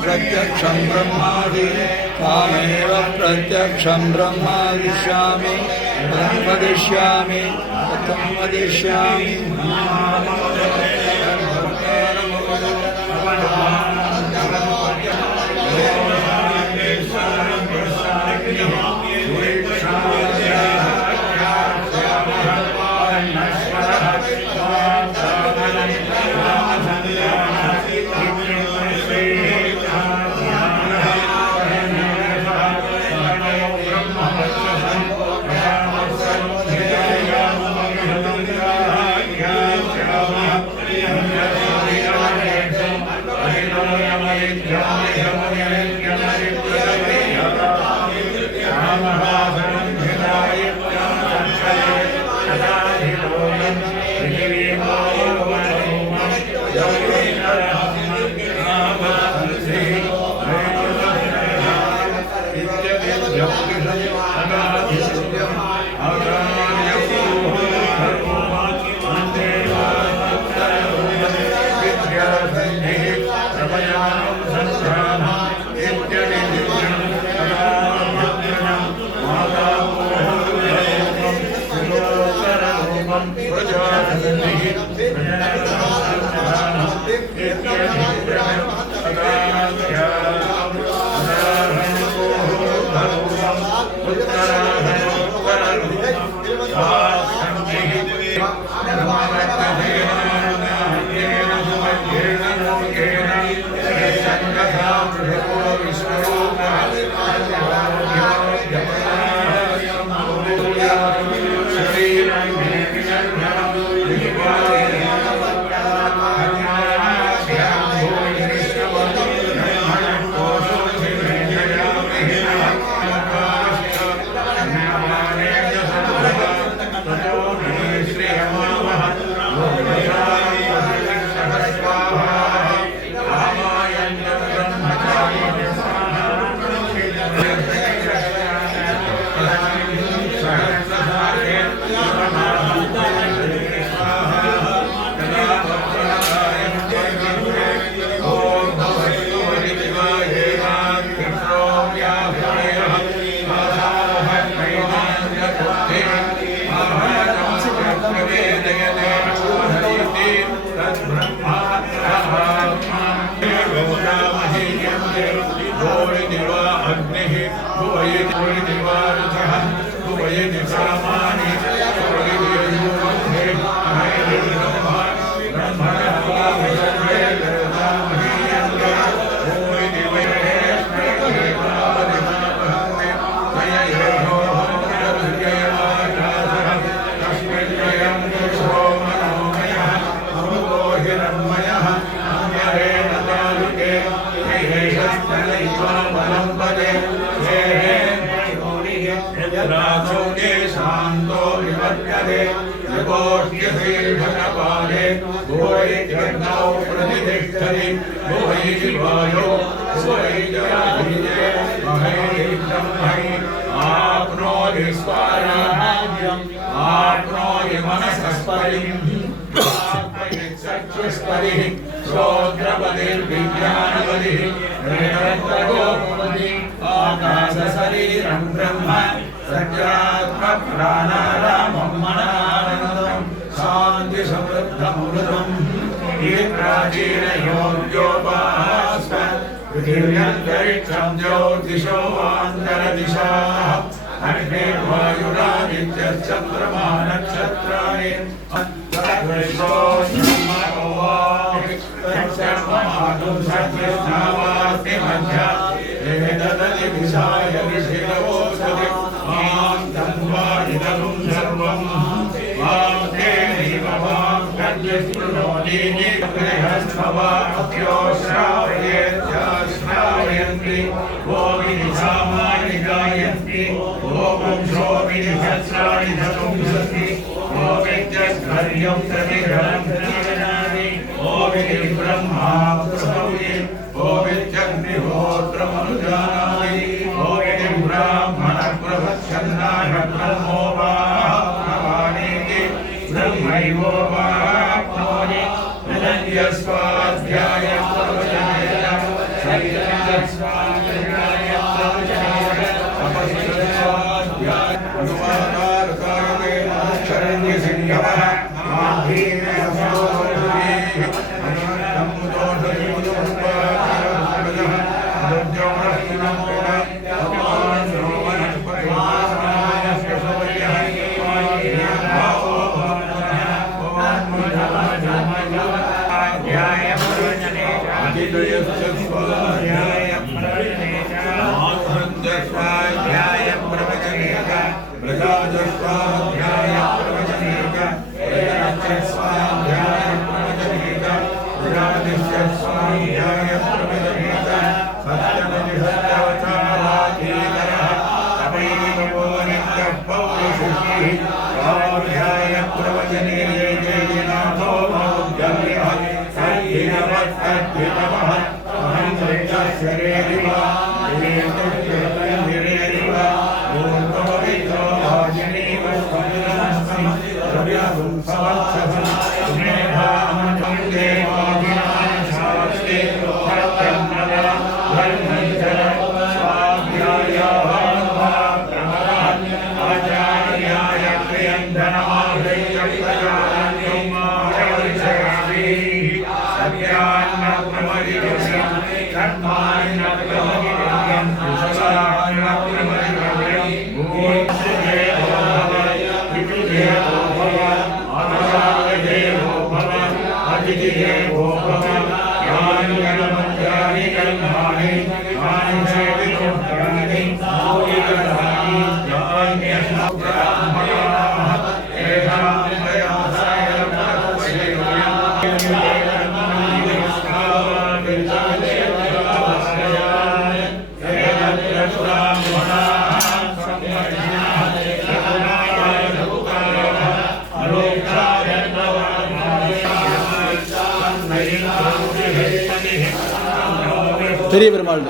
प्रत्यक्षं ब्रह्मादि तामेव प्रत्यक्षं ब्रह्मा वदिष्यामि वदिष्यामि कथं वदिष्यामि यशेषपाले भुवैर्यज्ञौ प्रतिष्ठति भुवैर्वायो भुवैर्जराधीये महैर्ब्रह्मै आप्नोति स्वाराज्यम् आप्नोति मनसस्परिम् चक्षुष्परिः श्रोत्रपतिर्विज्ञानपतिः वेदोपतिः आकाशशरीरं ब्रह्म सज्जात्मप्राणारामं मनानन्दं शान्तिसमृद्धमृतम् ये प्राचीनयोग्योपास्म पृथिव्यन्तरिक्षं ज्योतिषो वान्तरदिशाः अग्निर्वायुरादित्यश्चन्द्रमा नक्षत्राणि सत्यमागुंसत्यस्नावास्ति मध्या एतदति विषाय विषयवोऽसति मां तन्वादिदं सर्वं मां तेनैव मां कद्यस्पृणोदीनि गृहस्थवाप्यो श्रावयेत्याश्रावयन्ति वो विनिसामानि गायन्ति वो पुंसो विनिसहस्राणि चतुंसति वो विद्यस्कर्यं प्रतिघ्रं प्रतिगणानि वो विधिब्रह्मा प्रसौये वो विद्यग्निहोत्रमनुजानाति वो विधिब्राह्मणप्रवच्छन्नाय ब्रह्मोपाप्नवानीति ब्रह्मैवोपाप्नोति यस्वाध्यायं प्रवचनेन सत्यस्वाध्यायं प्रवचनेन तपस्वाध्याय अनुवादार्थाय शरण्यसिंहवः பெரிய பெருமாள்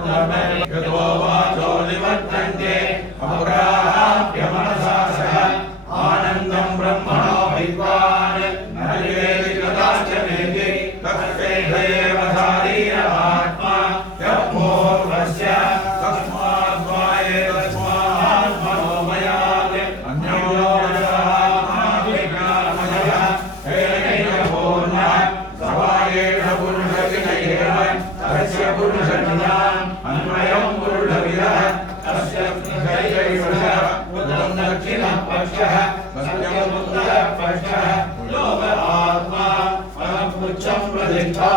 यतो वाचो निवर्तन्ते अपुराभ्य मनसा सह आनन्दं ब्रह्मणो विद्वान् न वेदि कदाच वेदि तस्यैव शारीरमात्मा यः पूर्वस्य तस्माद्वाये तस्मात् मनोमयात् अन्यो विज्ञानमयः एनैव पूर्णः सवायेष पुरुषविनयेव तस्य पुरुषज्ञानम् अन्वयं पुरुषविदः तस्य उदं दक्षिणः पक्षः सत्यमुत्तरः पक्षः लोक आत्मा परमुच्चं प्रतिष्ठा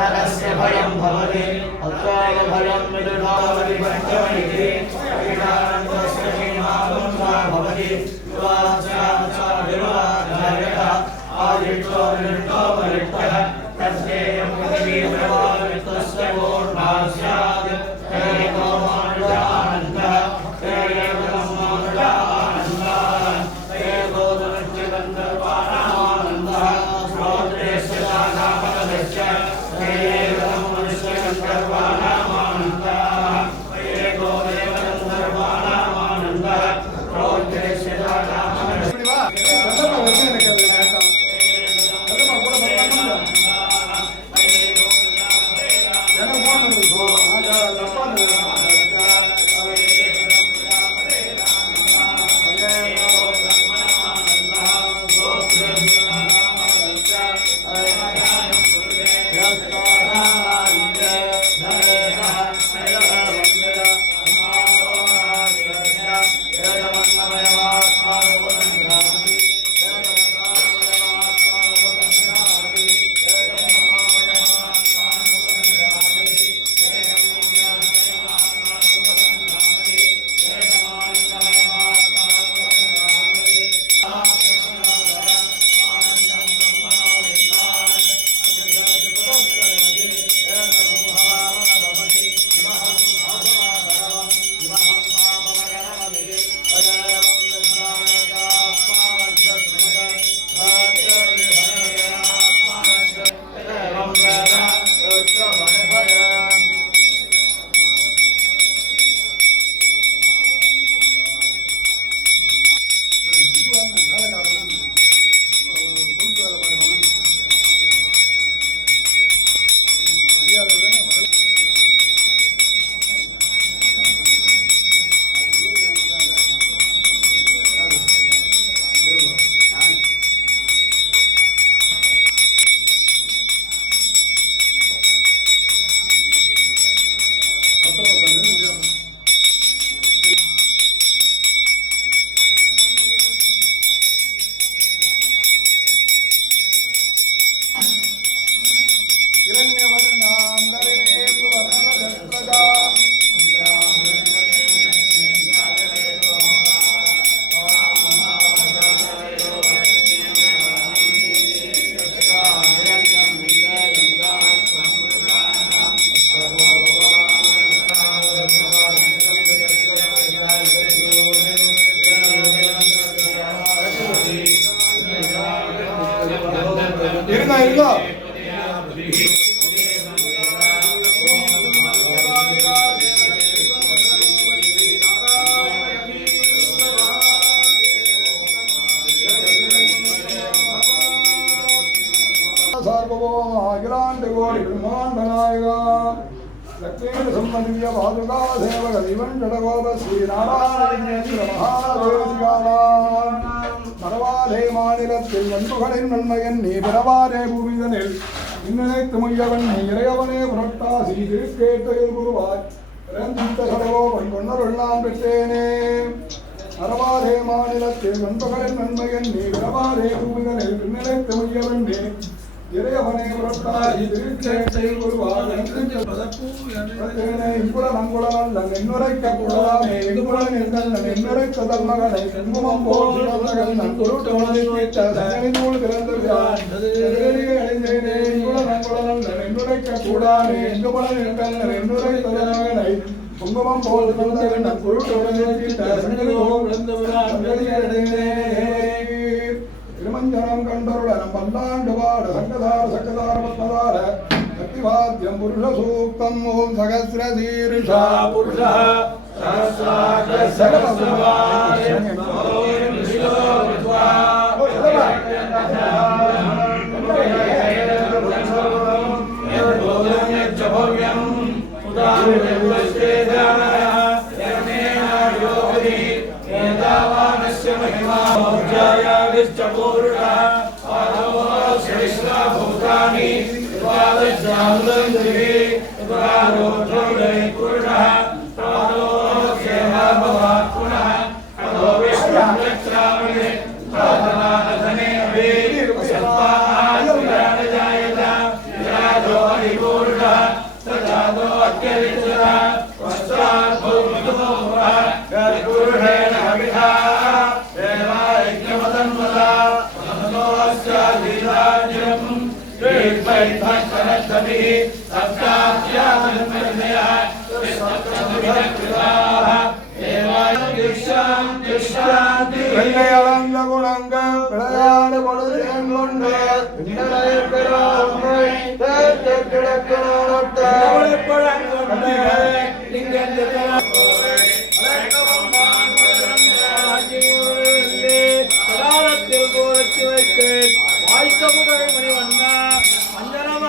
अथरस्य भयं भवति अत्राव भयं विदुषावति पञ्चमैति ईशानन्दस्य सीमापुंसा भवति विवाचाचार्यवाचार्यः आदित्यो विरिक्तो परिक्तः तस्येयं पृथिवीप्रवावितस्य पूर्णा स्यात् एको मानुषानन्दः एव मानुषानन्दः एको दृष्टिगन्धर्वाणानन्दः श्रोत्रेस्य शाखापदस्य சம்பந்திய பாதுகா சேவக திவங்கடகோப ஸ்ரீ நாராயணேந்திர மகாதேசிகானாம் மரவாதே மாநிலத்தில் நண்புகளின் நன்மையன் நீ பிறவாதே பூமிதனில் இன்னனைத்து மையவன் நீ இறையவனே புரட்டாசி திருக்கேட்டையில் குருவாய் பிறந்தித்த சடகோபன் கொண்டருள் நான் பெற்றேனே மரவாதே மாநிலத்தில் நண்புகளின் நன்மையன் நீ பிறவாதே பூமிதனில் இன்னனைத்து மையவன் நீ இறையவனே புரட்டாசி திருக்கேட்டையில் குருவாய் குங்குமம் போல் திருமஞ்சனம் கண்டருளனம் பல்லாண்டு வாட சங்கதார சக்கதார பத்மதார சக்திவாத்தியம் புருஷ சூக்தம் ஓம் சகசிர சீர்ஷா புருஷ வெள்ளையளந்த குணங்கள் விளையாடு பொழுது கொண்டு வாய்த்த புகழ் மணிவண்ணா அஞ்சனம